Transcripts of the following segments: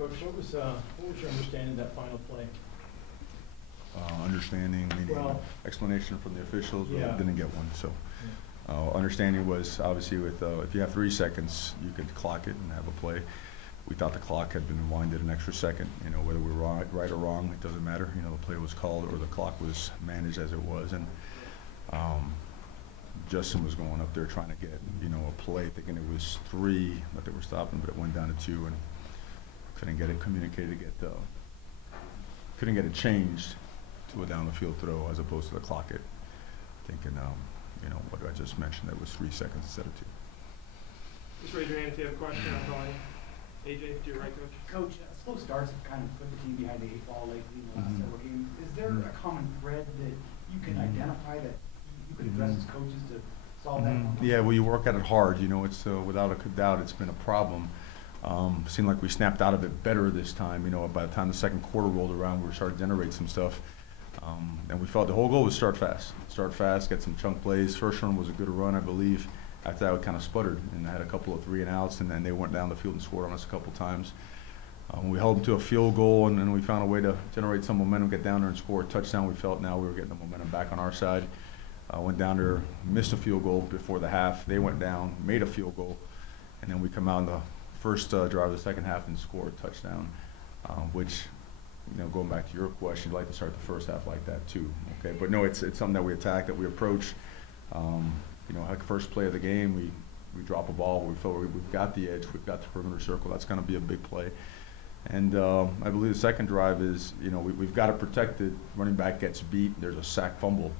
Coach, what was your understanding of that final play? Understanding, meaning well, explanation from the officials. Yeah. We didn't get one. So understanding was obviously with if you have 3 seconds, you could clock it and have a play. We thought the clock had been winded an extra second. You know, whether we were right or wrong, it doesn't matter. You know, the play was called or the clock was managed as it was, and Justin was going up there trying to get, you know, a play, thinking it was 3 that they were stopping, but it went down to 2, and couldn't get it communicated to get couldn't get it changed to a down the field throw as opposed to the clock it. Thinking, you know, what I just mentioned, that was 3 seconds instead of 2. Just raise your hand if you have a question. I'll call you. AJ, to your right, Coach. Coach, slow starts have kind of put the team behind the 8 ball lately in the last several games. Is there a common thread that you can identify that you could address as coaches to solve that problem? Yeah, well, you work at it hard. You know, it's without a doubt, it's been a problem. Seemed like we snapped out of it better this time. You know, by the time the second quarter rolled around, we were starting to generate some stuff. And we felt the whole goal was start fast, get some chunk plays. First run was a good run, I believe. After that, we kind of sputtered and had a couple of 3 and outs, and then they went down the field and scored on us a couple times. We held them to a field goal, and then we found a way to generate some momentum, get down there and score a touchdown. We felt now we were getting the momentum back on our side. Went down there, missed a field goal before the half. They went down, made a field goal, and then we come out in the first drive of the second half and score a touchdown, which, you know, going back to your question, you'd like to start the first half like that too. Okay, but no, it's something that we attack, that we approach. You know, like first play of the game, we drop a ball. We feel we've got the edge, we've got the perimeter circle. That's going to be a big play. And I believe the second drive is, you know, we've got to protect it. Running back gets beat. There's a sack fumble,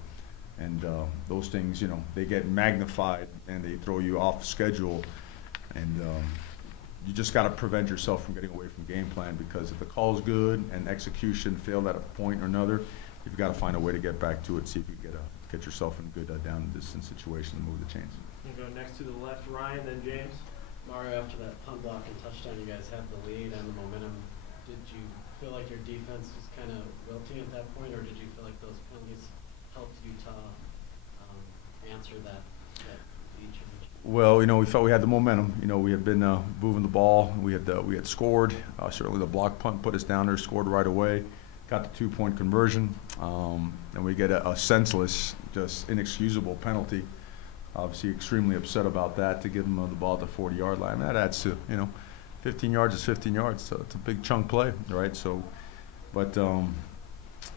and those things, you know, they get magnified and they throw you off schedule. And you just got to prevent yourself from getting away from game plan, because if the call's good and execution failed at a point or another, you've got to find a way to get back to it, see if you can get yourself in a good down and distance situation and move the chains. We'll go next to the left, Ryan, then James. Mario, after that punt block and touchdown, you guys had the lead and the momentum. Did you feel like your defense was kind of wilting at that point, or did you feel like those penalties helped Utah answer that each? Well, you know, we felt we had the momentum. You know, we had been moving the ball. We had scored. Certainly the block punt put us down there, scored right away. Got the 2-point conversion. And we get a senseless, just inexcusable penalty. Obviously extremely upset about that, to give them the ball at the 40-yard line. That adds to, you know, 15 yards is 15 yards. So it's a big chunk play, right? So, but,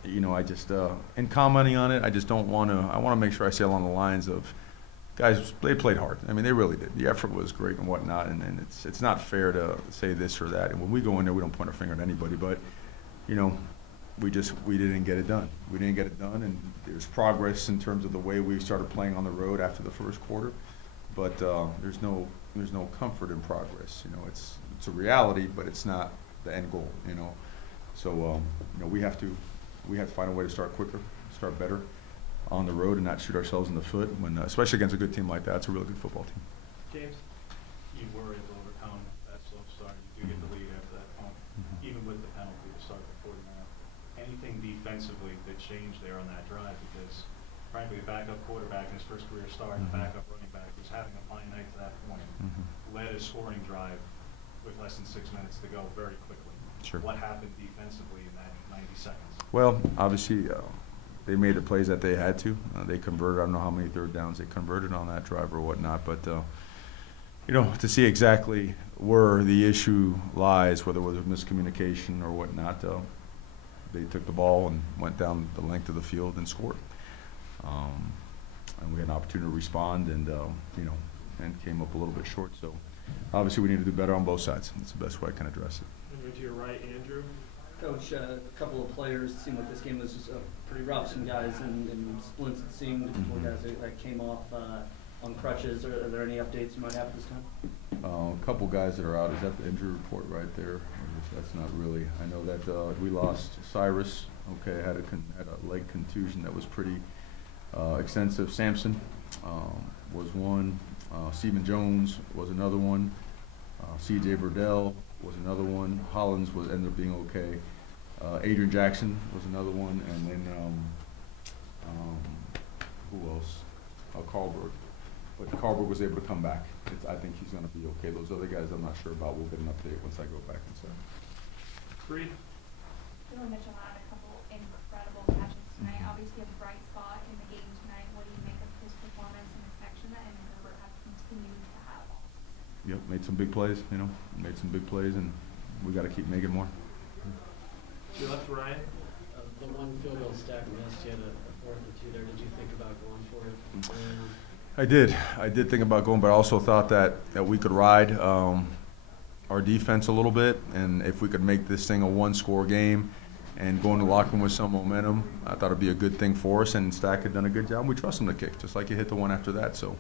you know, I just, in commenting on it, I just don't want to, I want to make sure I say along the lines of, guys, they played hard. I mean, they really did. The effort was great and whatnot, and it's not fair to say this or that. And when we go in there, we don't point our finger at anybody, but, you know, we didn't get it done. We didn't get it done, and there's progress in terms of the way we started playing on the road after the first quarter, but there's no comfort in progress. You know, it's a reality, but it's not the end goal. You know, so you know, we have to find a way to start quicker, start better on the road, and not shoot ourselves in the foot when, especially against a good team like that. It's a really good football team. James, You were able to overcome that slow start. You do get the lead after that point, even with the penalty to start the 49. Anything defensively that changed there on that drive? Because frankly, a backup quarterback in his first career start, and a backup running back was having a fine night to that point, led a scoring drive with less than 6 minutes to go very quickly. Sure. What happened defensively in that 90 seconds? Well, obviously, they made the plays that they had to. They converted. I don't know how many third downs they converted on that drive or whatnot, but you know, to see exactly where the issue lies, whether it was miscommunication or whatnot, they took the ball and went down the length of the field and scored. And we had an opportunity to respond, and you know, and came up a little bit short. So obviously, we need to do better on both sides. That's the best way I can address it. And to your right, Andrew. Coach, a couple of players seemed like this game was just pretty rough. Some guys in splints, it seemed. Four guys that came off on crutches. Are there any updates you might have this time? A couple guys that are out. Is that the injury report right there? That's not really. I know that we lost Cyrus. Okay, had a leg contusion that was pretty extensive. Sampson was one. Stephen Jones was another one. C.J. Burdell was another one. Hollins ended up being okay. Adrian Jackson was another one, and then who else? Carlberg. But Carlberg was able to come back. I think he's going to be okay. Those other guys I'm not sure about. We'll get an update once I go back inside. Reed? Dylan Mitchell had a couple incredible catches tonight. Obviously a bright spot in the game tonight. What do you make of his performance and the connection that him and Herbert have continued to have all season? Yep, made some big plays, made some big plays, and we got to keep making more. To your left, Ryan? The one field goal Stack missed, you had a 4th and 2 there. Did you think about going for it? I did think about going, but I also thought that we could ride our defense a little bit, and if we could make this thing a one-score game and go into the locker room with some momentum, I thought it'd be a good thing for us, and Stack had done a good job. We trust him to kick, just like he hit the one after that. So,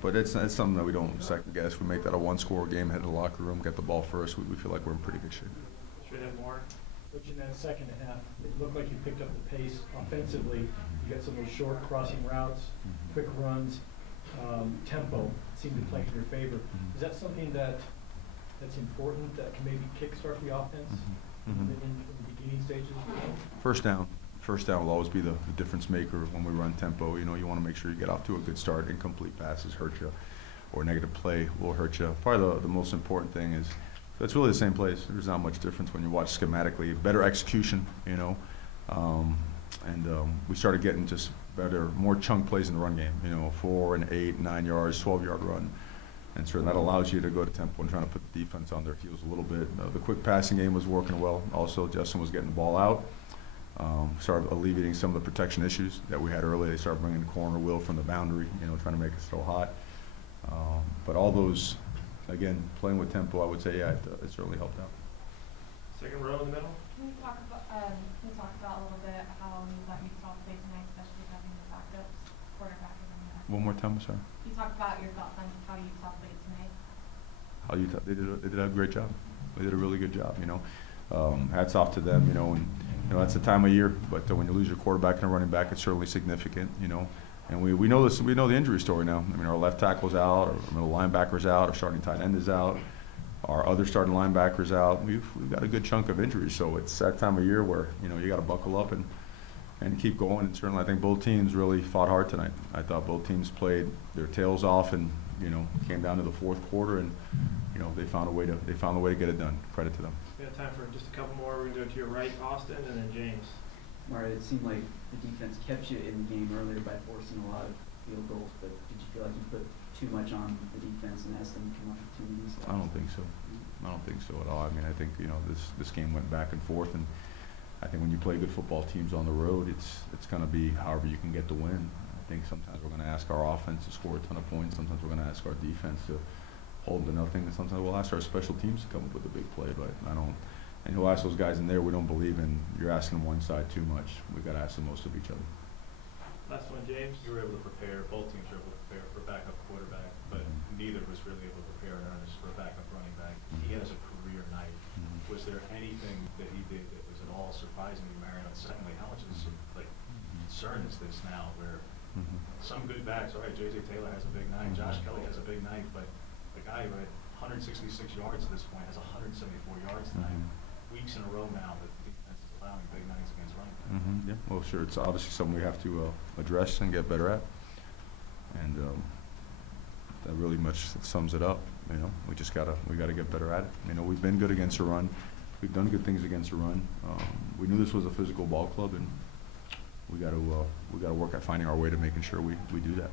but it's something that we don't second guess. We make that a one-score game, head to the locker room, get the ball first. We feel like we're in pretty good shape. Should we have more? Which in that second half, it looked like you picked up the pace offensively. You got some of those short crossing routes, quick runs, tempo seemed to play in your favor. Is that something that's important that can maybe kickstart the offense in the beginning stages of the game? First down will always be the difference maker when we run tempo. You want to make sure you get off to a good start. Incomplete passes hurt you, or negative play will hurt you. Probably the most important thing is it's really the same plays. There's not much difference when you watch schematically. Better execution, we started getting just better, more chunk plays in the run game. 4 and 8, 9 yards, 12-yard run. And so that allows you to go to tempo and trying to put the defense on their heels a little bit. The quick passing game was working well. Also, Justin was getting the ball out. Started alleviating some of the protection issues that we had earlier. They started bringing the corner will from the boundary, trying to make us throw hot. But all those, again, playing with tempo, I would say, yeah, it certainly helped out. Second row in the middle? Can you talk about a little bit how you thought you saw play tonight, especially having the backups, quarterback and running back? One more time, sorry. You talked about your thoughts on how you saw play tonight. They did a great job. They did a really good job. Hats off to them. And that's the time of year. But when you lose your quarterback and a running back, it's certainly significant. And we know this. We know the injury story now. Our left tackle's out, our middle linebacker's out, our starting tight end is out, our other starting linebacker's out. We've got a good chunk of injuries. So it's that time of year where you got to buckle up and keep going. And certainly, I think both teams really fought hard tonight. I thought both teams played their tails off and came down to the fourth quarter and they found a way to get it done. Credit to them. We have time for just a couple more. We're going to go to your right, Austin, and then James. Mario, it seemed like the defense kept you in the game earlier by forcing a lot of field goals, but did you feel like you put too much on the defense and asked them to come up with opportunities? I don't think so. I don't think so at all. I think this game went back and forth, and I think when you play good football teams on the road, it's going to be however you can get the win. I think sometimes we're going to ask our offense to score a ton of points. Sometimes we're going to ask our defense to hold them to nothing, and sometimes we'll ask our special teams to come up with a big play. But I don't. And he'll ask those guys in there. We don't believe in you're asking one side too much. We've got to ask the most of each other. Last one, James. You were able to prepare, both teams were able to prepare for backup quarterback, but neither was really able to prepare in earnest for a backup running back. He has a career night. Was there anything that he did that was at all surprising to you, Mario? And secondly, how much is concern is this now where some good backs, all right, J.J. Taylor has a big night, Josh Kelly has a big night, but the guy who had 166 yards at this point has 174 yards tonight. Weeks in a row now that the defense is allowing big nights against running backs. Yeah, well, sure. It's obviously something we have to address and get better at, and that really much sums it up. We just gotta get better at it. We've been good against the run. We've done good things against the run. We knew this was a physical ball club, and we got to work at finding our way to making sure we do that.